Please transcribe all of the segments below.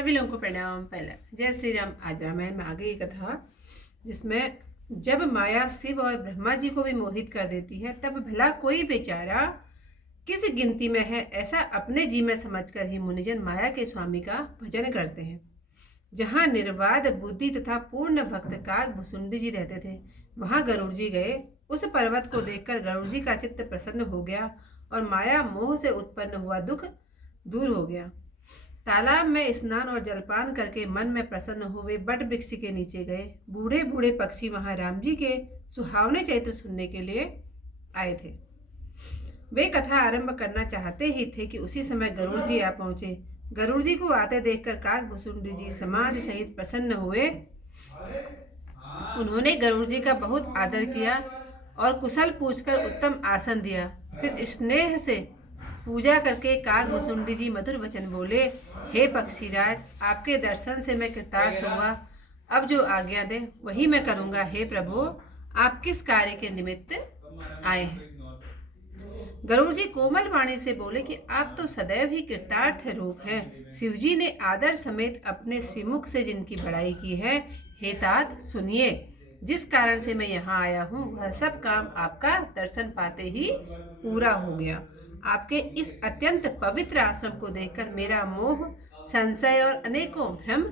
सभी लोगों को प्रणाम। पहले जय श्री राम। आज रामायण में आगे एक कथा जिसमें जब माया शिव और ब्रह्मा जी को भी मोहित कर देती है तब भला कोई बेचारा किस गिनती में है, ऐसा अपने जी में समझकर ही मुनिजन माया के स्वामी का भजन करते हैं। जहाँ निर्वाद बुद्धि तथा पूर्ण भक्त काग भुसुंडी जी रहते थे, वहां गरुड़ जी गए। उस पर्वत को देखकर गरुड़ जी का चित्त प्रसन्न हो गया और माया मोह से उत्पन्न हुआ दुख दूर हो गया। तालाब में स्नान और जलपान करके मन में प्रसन्न हुए बट वृक्ष के नीचे गए। बूढ़े बूढ़े पक्षी वहां राम जी के सुहावने चरित्र सुनने के लिए आए थे। वे कथा आरंभ करना चाहते ही थे कि उसी समय गरुड़ जी आ पहुंचे। गरुड़ जी को आते देखकर काग भुसुंडी जी समाज सहित प्रसन्न हुए। उन्होंने गरुड़ जी का बहुत आदर किया और कुशल पूछकर उत्तम आसन दिया। फिर स्नेह से पूजा करके काग भुसुंडी जी मधुर वचन बोले, हे पक्षीराज, आपके दर्शन से मैं कृतार्थ हुआ। अब जो आज्ञा दे वही मैं करूंगा। हे प्रभु, आप किस कार्य के निमित्त आए हैं? गरुड़ जी कोमल वाणी से बोले कि आप तो सदैव ही कृतार्थ रूप हैं। शिवजी ने आदर समेत अपने श्रीमुख से जिनकी बड़ाई की है, हे तात सुनिए। जिस कारण से मैं यहाँ आया हूँ वह सब काम आपका दर्शन पाते ही पूरा हो गया। आपके इस अत्यंत पवित्र आश्रम को देखकर मेरा मोह, संशय और अनेकों भ्रम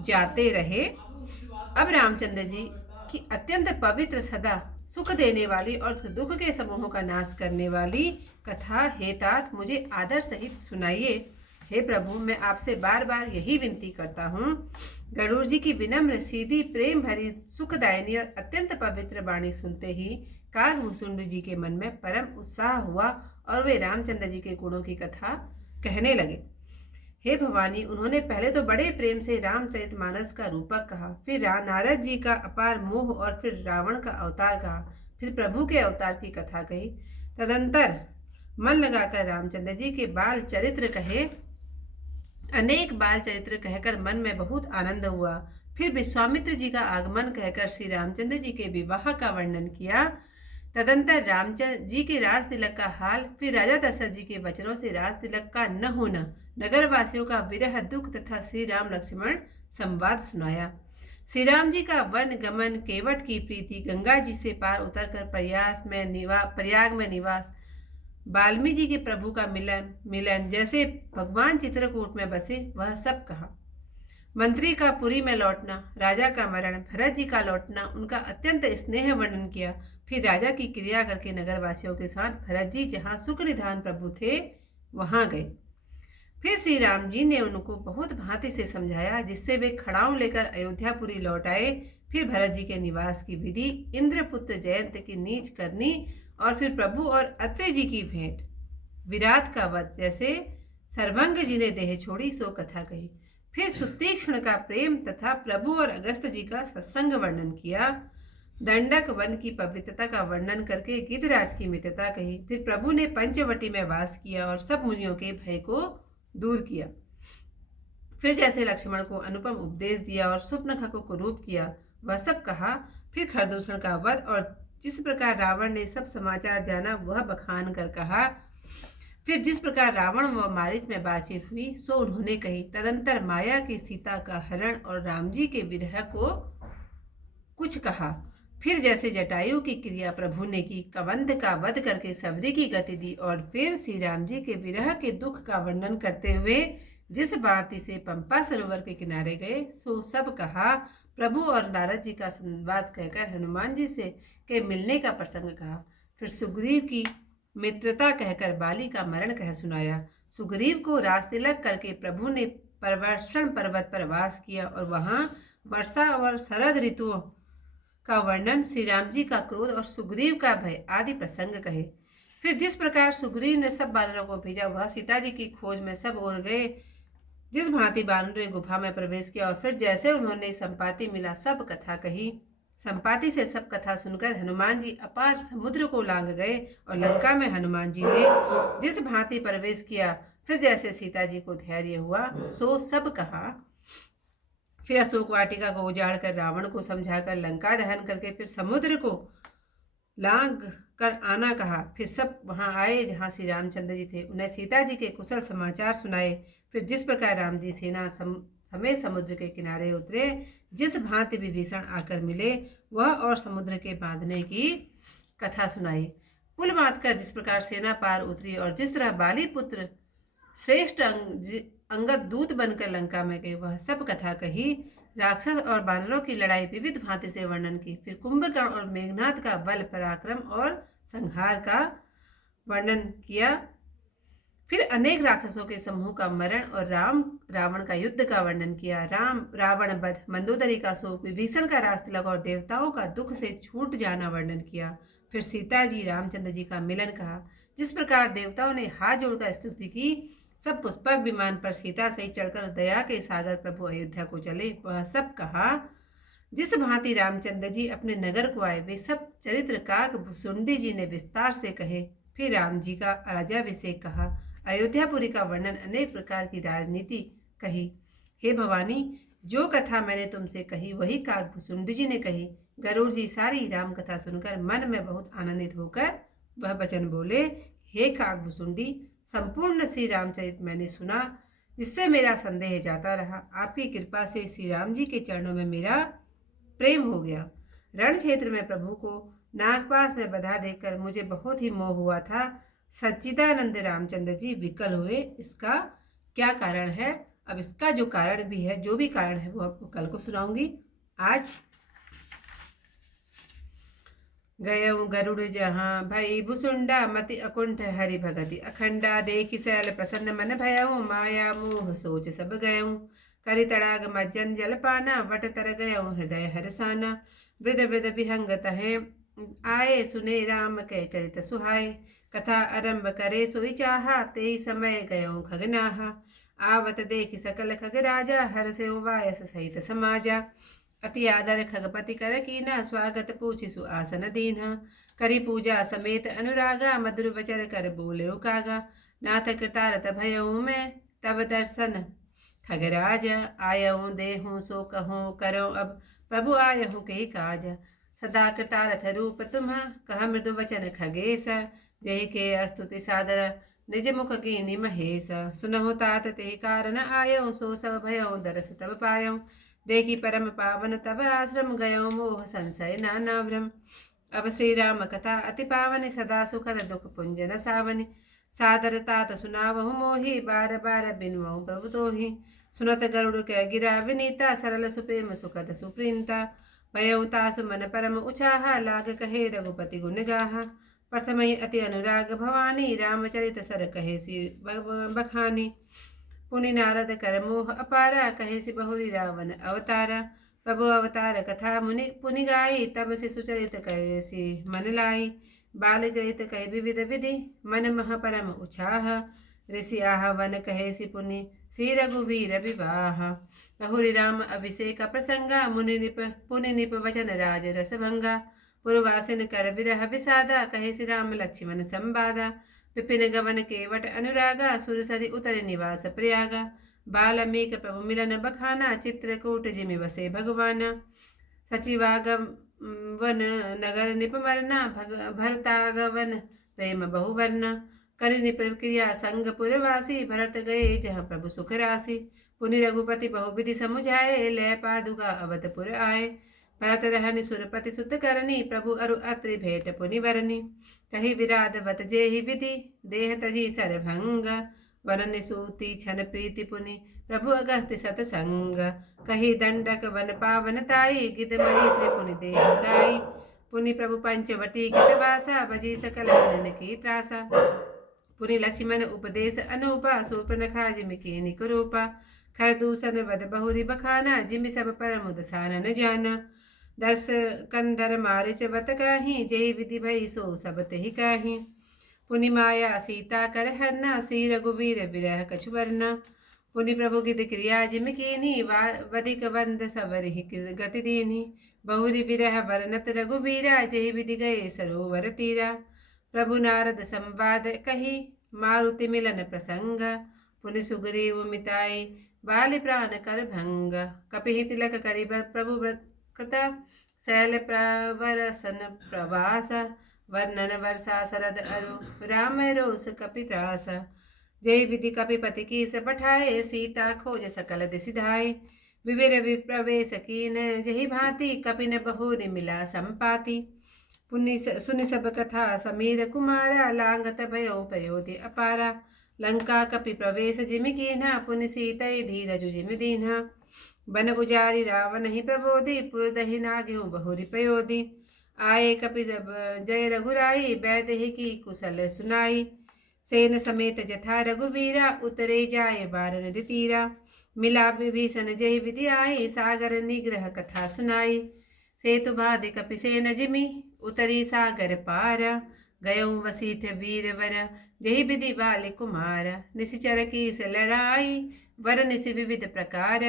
जाते रहे। अब रामचंद्र जी की अत्यंत पवित्र, सदा सुख देने वाली और दुख के समूहों का नाश करने वाली कथा हे तात मुझे आदर सहित सुनाइए। हे प्रभु, मैं आपसे बार बार यही विनती करता हूँ। गरुड़ जी की विनम्र, सीधी, प्रेम भरी, सुखदायिनी और अत्यंत पवित्र वाणी सुनते ही काग भुसुंडी जी के मन में परम उत्साह हुआ और वे रामचंद्र जी के गुणों की कथा कहने लगे। हे भवानी, उन्होंने पहले तो बड़े प्रेम से रामचरितमानस का रूपक कहा, फिर नारद जी का अपार मोह और फिर रावण का अवतार कहा, फिर प्रभु के अवतार की कथा कही। तदंतर मन लगाकर रामचंद्र जी के बाल चरित्र कहे। अनेक बाल चरित्र कहकर मन में बहुत आनंद हुआ। फिर विश्वामित्र जी का आगमन कहकर श्री रामचंद्र जी के विवाह का वर्णन किया। तदंतर रामचंद्र जी के राज तिलक का हाल, फिर राजा दशरथ जी के वचनों से राज तिलक का न होना, नगर वासियों का विरह दुख तथा श्री राम लक्ष्मण संवाद सुनाया। श्री राम जी का वन गमन, केवट की प्रीति, गंगा जी से पार उतरकर प्रयाग में निवास, वाल्मीकि जी के प्रभु का मिलन जैसे भगवान चित्रकूट में बसे वह सब कहा। मंत्री का पुरी में लौटना, राजा का मरण, भरत जी का लौटना, उनका अत्यंत स्नेह वर्णन किया। फिर राजा की क्रिया करके नगरवासियों के साथ भरत जी जहाँ सुख निधान प्रभु थे वहां गए। फिर श्री राम जी ने उनको बहुत भांति से समझाया, जिससे वे खड़ाऊ लेकर अयोध्यापुरी लौट आए। फिर भरत जी के निवास की विधि, इंद्रपुत्र जयंत की नीच करनी और फिर प्रभु और अत्रि जी की भेंट, विराट का वध जैसे सर्वंग जी ने देह छोड़ी सो कथा कही। फिर सुतीक्ष्ण का प्रेम तथा प्रभु और अगस्त जी का सत्संग वर्णन किया। दंडक वन की पवित्रता का वर्णन करके गिद्धराज की मित्रता कही। फिर प्रभु ने पंचवटी में वास किया और सब मुनियों के भय को दूर किया। फिर जैसे लक्ष्मण को अनुपम उपदेश दिया और सुप्नखा को कुरूप किया वह सब कहा। फिर खरदूषण का वध और जिस प्रकार रावण ने सब समाचार जाना वह बखान कर कहा। फिर जिस प्रकार रावण व मारीच में बातचीत हुई सो उन्होंने कही। तदंतर माया की सीता का हरण और राम जी के विरह को कुछ कहा। फिर जैसे जटायु की क्रिया प्रभु ने की, कबंध का वध करके सबरी की गति दी और फिर श्री राम जी के विरह के दुख का वर्णन करते हुए जिस भांति से पंपा सरोवर के किनारे गए सो सब कहा। प्रभु और नारद जी का संवाद कहकर हनुमान जी से के मिलने का प्रसंग कहा। फिर सुग्रीव की मित्रता कहकर बाली का मरण कह सुनाया। सुग्रीव को राजतिलक करके प्रभु ने परवर्षण पर्वत पर वास किया और वहां वर्षा और शरद ऋतुओं का वर्णन, श्री राम जी का क्रोध और सुग्रीव का भय आदि प्रसंग कहे। फिर जिस प्रकार सुग्रीव ने सब बानरों को भेजा वह सीता जी की खोज में सब ओर गए, जिस भांति बानरों ने गुफा में प्रवेश किया और फिर जैसे उन्होंने संपाति मिला सब कथा कही। संपाति से सब कथा सुनकर हनुमान जी अपार समुद्र को लांग गए और लंका में हनुमान जी ने जिस भांति प्रवेश किया, फिर जैसे सीता जी को धैर्य हुआ सो सब कहा। फिर अशोक वाटिका को उजाड़ कर रावण को समझाकर लंका दहन करके फिर समुद्र को लांग कर आना कहा। फिर सब वहां आए जहां श्री रामचंद्र जी थे, उन्हें सीता जी के कुशल समाचार सुनाए। फिर जिस प्रकार राम जी सेना समेत समुद्र के किनारे उतरे। जिस भांति विभीषण आकर मिले वह और समुद्र के बांधने की कथा सुनाई। पुल बांधकर जिस प्रकार सेना पार उतरी और जिस तरह बाली पुत्र श्रेष्ठ अंगद दूत बनकर लंका में गए वह सब कथा कही। राक्षस और बानरों की लड़ाई विविध भांति से वर्णन की। फिर कुंभकर्ण और मेघनाथ का बल पराक्रम और संहार का वर्णन किया। फिर अनेक राक्षसों के समूह का मरण और रावण का युद्ध का वर्णन किया। रावण वध, मंदोदरी का शोक, विभीषण का राजतिलक और देवताओं का दुख से छूट जाना वर्णन किया। फिर सीता जी रामचंद्र जी का मिलन कहा। जिस प्रकार देवताओं ने हाथ जोड़कर स्तुति की, सब पुष्पक विमान पर सीता से चढ़कर दया के सागर प्रभु अयोध्या को चले, वह सब कहा। जिस भांति रामचंद्र जी अपने नगर को आए वे सब चरित्र काक भुसुंडी जी ने विस्तार से कहे। फिर राम जी का राज्याभिषेक कहा। अयोध्यापुरी का वर्णन, अनेक प्रकार की राजनीति कही। हे भवानी, जो कथा मैंने तुमसे कही वही काक भुसुंडी जी ने कही। गरुड़ जी सारी राम कथा सुनकर मन में बहुत आनंदित होकर वह वचन बोले, हे काक भुसुंडी, संपूर्ण श्री रामचरित मैंने सुना, जिससे मेरा संदेह जाता रहा। आपकी कृपा से श्री राम जी के चरणों में मेरा प्रेम हो गया। रण क्षेत्र में प्रभु को नागपाश में बधा देखकर मुझे बहुत ही मोह हुआ था। सच्चिदानंद रामचंद्र जी विकल हुए, इसका क्या कारण है? अब इसका जो कारण भी है, जो भी कारण है, वो आपको कल को सुनाऊंगी। आज गयऊँ गरुड़ जहाँ भई भुसुंडा, मति अकुंठ हरि भगति अखंडा। देखि सैल प्रसन्न मन भयऊँ, माया मोह सोच सब गयऊँ। करि तड़ाग मज्जन जलपाना, वट तर गयऊँ हृदय हरसाना। वृद वृद विहंग तहें आए, सुने राम के चरित सुहाए। कथा आरंभ करे सोई चाहा, तेई समय गयऊँ खगनाहा। आवत देखि सकल खग राजा, हर से वायस सहित समाजा। अति आदर खगपति कर कीना, स्वागत पूछि सुआसन दीन्हा। करी पूजा समेत अनुरागा, मधुर वचन कर बोले कागा। नाथ कृतारथ भयऊँ मैं, तब दर्शन खगराज। आयऊँ देहूँ सो कहूँ, करो अब प्रभु आयहूँ के काज। सदा कृतारथ रूप तुम्ह, कह मृदु वचन खगेश। जहि के स्तुति सादर, निज मुख कीनि महेश। सुनहु तात ते कारण आयऊँ, सो सब भयऊँ दरस तब पायऊँ। देखी परम पावन तब आश्रम, गयो मोह संशय नाना भ्रम। अब श्री राम कथा अति पावनी, सदा सुखद दुख पुंजन सावनी। सादर तात सुनावहु मोहि, बार बार बिनवहु प्रभु तोहि। सुनत गरुड़ के गिरा विनीता, सरल सुप्रेम सुखद सुप्रीता। भयऊँ तासु मन परम उछाहा, लाग कहे रघुपति गुण गाहा। प्रथम ही अति अनुराग भवानी, रामचरित सर कहे सी बखानी। पुनि नारद कर मोह अपारा, कहे सि बहुरी रावण अवतारा। प्रभु अवतार कथा मुनि पुनि गाई, तब से सुचरित कहे सी मन लाई। बाल चरित कहे विविध विधि, मन मह परम उछाह। ऋषि आह वन कहे सि पुनि, श्री रघुवीर विवाह। बहुरी राम अभिषेक प्रसंगा, पुनि निप वचन राज रस भंगा। पुरवासिन कर विरह विषादा, कहे सि राम लक्ष्मण संवादा। विपिन गवन केवट अनुरागा, सुरसरि उतर निवास प्रयागा। बाल्मीक प्रभु मिलन बखाना, चित्रकूट जिमि वसे भगवाना। सचिवागवन नगर निपमरना, भरतागवन प्रेम बहुवर्ना। करि निप क्रिया संग पुरवासी, भरत गए जहाँ प्रभु सुख राशि। पुनि रघुपति बहुविधि समुझाए, लय पादुका अवधपुर आए। भरत रहनि सुरपति सुत करनी, प्रभु अरु अत्रि भेंट पुनि वरनी। कही विराध बत जेहि विधि, देह तजी सरभंग। वरन सूति छन प्रीति पुनि, प्रभु अगस्त्य सतसंग। कही दंडक वन पावन ताई, गिदमणि त्रिपुनि देह गाई। पुनि प्रभु पंचवटी कित वासा, बजी सकल हनन की त्रासा। पुनि लक्ष्मण उपदेश अनूपा, शूर्पणखा जिमि कीनि कुरूपा। खरदूषण वध बहुरी बखाना, जिमि सब पर मुदसाना न जाना। दर्श कंदर मारिच बत काही, जेहि विधि भई सो सब तेहि काही। पुनि माया सीता कर हरना, श्री रघुवीर विरह कछु वरना। पुनि प्रभु गिद क्रिया जिमि कीनी, वधिक वंद सवरिहि गति दीन्ही। बहुरी विरह वर्णत रघुवीरा, जेहि विधि गए सरोवर तीरा। प्रभु नारद संवाद कही, मारुति मिलन प्रसंग। पुनि सुग्रीव मिताई, बालि प्राण कर भंग। कपिहि तिलक करि प्रभु कृता, शैल प्रवरसन प्रवास। वर्णन वर्षा शरद अरु, राम रोष कपि त्रास। जय विधि कपिपति की से पठाए, सीता खोज सकल दिसि धाय। विविर विप्रवेश कीन जहि भांति, कपिन बहुरि मिला संपाति। पुनि सुनि सब कथा समीर कुमारा, लांगत भयो पयोधि अपारा। लंका कपि प्रवेश जिमि कीन्हा, पुनि सीतै धीरजु जिमि दीन्हा। बन उजारि रावण ही प्रबोधि, पुर दहि नाग्यु बहुरि पयोधि। आए कपि जब जय रघुराई, बैदेहि की कुशल सुनाई। सेन समेत जथा रघुवीरा, उतरे जाए बार नदी तीरा। मिला विभीषण जय विधि आई, सागर निग्रह कथा सुनाई। सेतु बाधि कपि सेन जिमि, उतरी सागर पार। गयऊ वसिष्ठ वीरवर, जहि विधि बालि कुमार। निशिचर की से लड़ाई, वर निशि विविध प्रकार।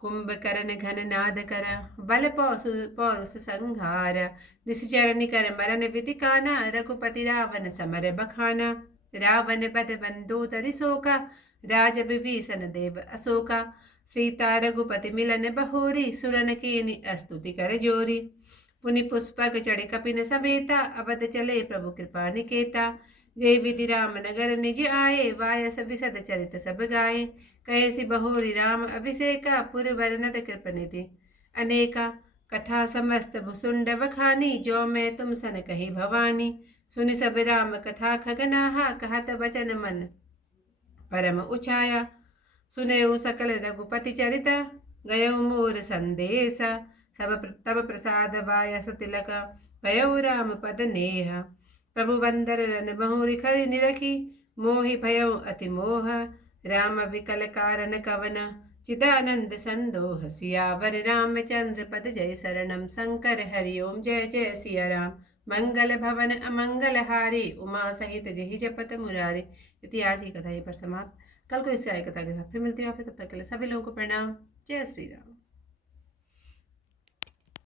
कुंभकर्ण घन नाद कर, बल पौरुष संहार। निशिचर निकर मरन विधि काना, रघुपति रावण समर बखाना। रावण बध बंधु तरि शोका, राज विभीषण देव अशोका। सीता रघुपति मिलन बहोरी, सुरन कीनि स्तुति कर जोरी। पुनि पुष्पक चढ़ कपिन समेता, अवध चले प्रभु कृपा निकेता। जय विधि राम नगर निज आए, वायस विशद चरित सब गाए। कहे सि बहोरी राम अभिषेका, पुर वर्णत कृपनिधि अनेका। कथा समस्त भुसुंड बखानी, जो मैं तुम सन कही भवानी। सुनि सब राम कथा खगनाहा, कहत वचन मन परम उचाया। सुनेऊ सकल रघुपति चरिता, गयऊ मोर संदेशा। तब प्रसाद वायस तिलक, भयऊ राम पद नेहा। प्रभु बंदर रन बहुरि खरि निरखी, मोहि भयऊ अति मोह। राम विकल कारण कवन, चिदानंद संदोह। सियावर रामचंद्र पद जय शरणम, शंकर हरि ओम जय जय सिया राम। मंगल भवन अमंगल हारी, उमा सहित जहि जपत मुरारी। इतिहास की कथा यहीं पर समाप्त। कल को इससे आई कथा के साथ फिर मिलती हूँ। तब तक के लिए सभी लोगों को प्रणाम। जय श्री राम।